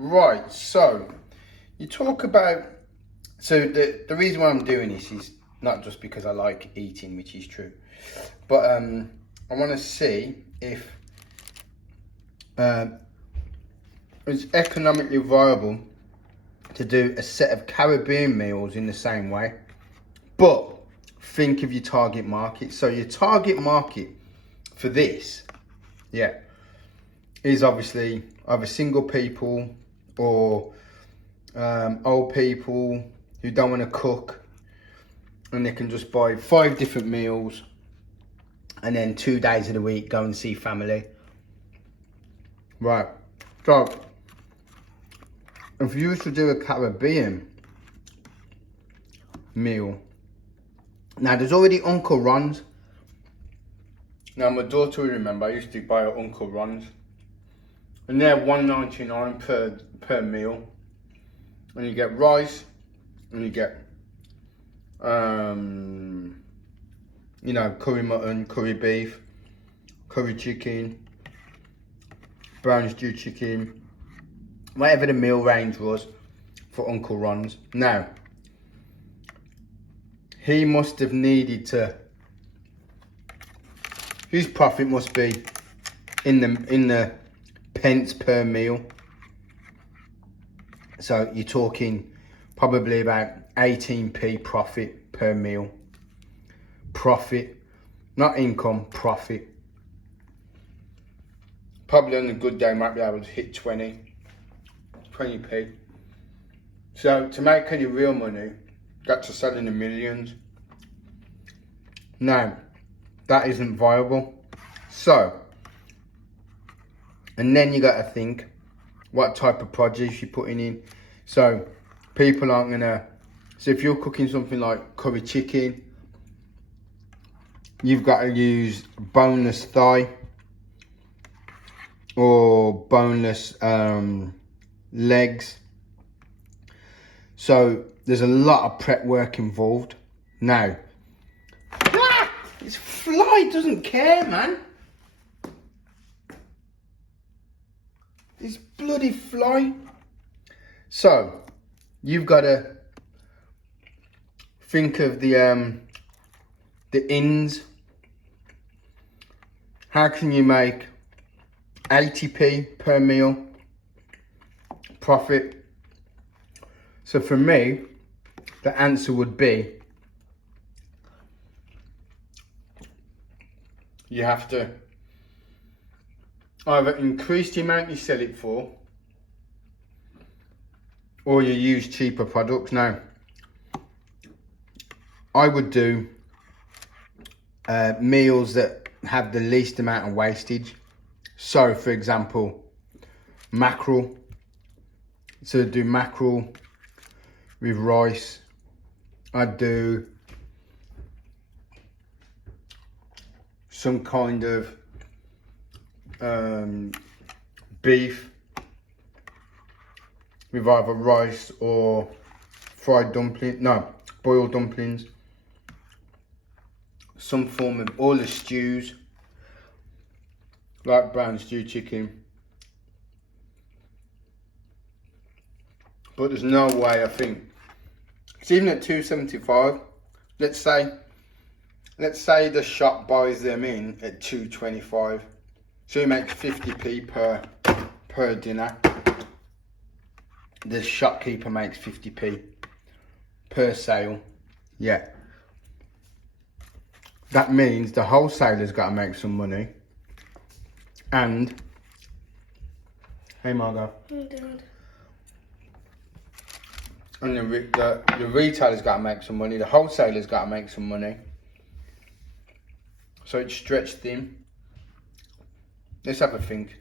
Right, so you talk about, so the reason why I'm doing this is not just because I like eating, which is true, but I want to see if it's economically viable to do a set of Caribbean meals in the same way, but think of your target market. So your target market for this, is obviously either single people or old people who don't want to cook, and they can just buy 5 different meals and then 2 days of the week go and see family. Right, so if you used to do a Caribbean meal, now there's already Uncle Ron's. Now my daughter will remember, I used to buy at Uncle Ron's, and they're $1.99 per meal, and you get rice, and you get you know, curry mutton, curry beef, curry chicken, brown stew chicken, whatever the meal range was for Uncle Ron's. Now, he must have needed to, his profit must be in the pence per meal. So you're talking probably about 18p profit per meal. Profit, not income, profit. Probably on a good day might be able to hit 20p. So to make any real money, got to sell in the millions. Now, that isn't viable. So, and then you got to think what type of produce you're putting in. So people aren't gonna, so if you're cooking something like curry chicken, you've got to use boneless thigh or boneless legs. So there's a lot of prep work involved. Now, this fly doesn't care, man. This bloody fly. So you've got to think of the ins. How can you make 80p per meal profit? So for me, the answer would be you have to either increase the amount you sell it for, or you use cheaper products. Now, I would do meals that have the least amount of wastage. So, for example, mackerel. So do mackerel with rice. I'd do some kind of beef with either rice or fried dumpling, no, boiled dumplings. Some form of all the stews, like brown stew chicken. But there's no way, I think, it's even at $2.75. Let's say the shop buys them in at $2.25. So you make 50p per dinner. The shopkeeper makes 50p per sale. Yeah. That means the wholesaler's got to make some money. And, hey Margot. Hey Dad. And the retailer's got to make some money. The wholesaler's got to make some money. So it's stretched thin. Let's have a think.